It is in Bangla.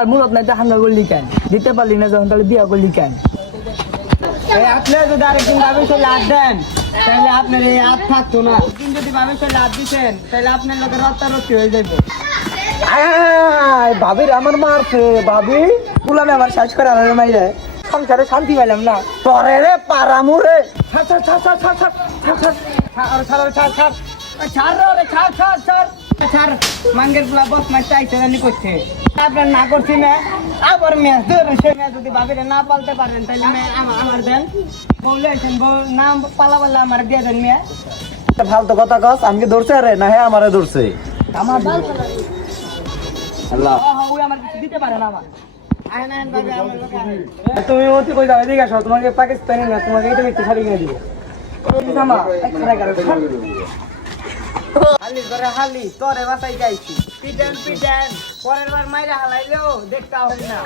আর মূলত নাই তো হাঙ্গা করলি কেন? দিতে পারলি না যখন, তাহলে বিয়া করলি কেন? আপনি যদি আরেকদিন ভাবে চলে হাত দেন তাহলে আপনার এই হাত থাকতো না। একদিন যদি ভাবে চলে হাত দিচ্ছেন তাহলে আপনার লোকের রক্তারক্তি হয়ে যাবে। ভাবির আমার মারছে, ভাবি পুলামে আমার শ্বাস করে আনার মাইরে সংসারে শান্তি পাইলাম না। তরে রে পারামু রে। ছাড় ছাড় ছাড় ছাড় ছাড় ছাড় ছাড় ছাড় ছাড় ছাড় ছাড় ছাড় রে, ছাড় ছাড় ছাড় ছাড়। মাঙ্গের পোলা বস মাছ চাইছে জানি করছে, আপনার না করছি না। আবার ম্যাচ ধরে সে ম্যাচ যদি ভাবিরে না পালতে পারেন তাহলে আমার দেন। বলেছেন নাম পালা পাল্লা আমার দিয়ে দেন মেয়ে। ফালতু কথা কস, আমাকে ধরছে রে না? হ্যাঁ আমারে ধরছে। আমার আল্লাহ ওই আমার কিছু দিতে পারে না আমার। আয় না ভাবে আমার লোক আয়। তুমি অতি কই যাও, এদিকে আসো, তোমাকে পাকিস্তানি না, তোমাকে এটা মিথ্যে শাড়ি কিনে দিব। জামা একসাথে করো। হালি করে হালি তোরে বাসাই যাইছি, পিটেন পিটেন পরের বার মাইরা হালাইলেও দেখতে হবে না।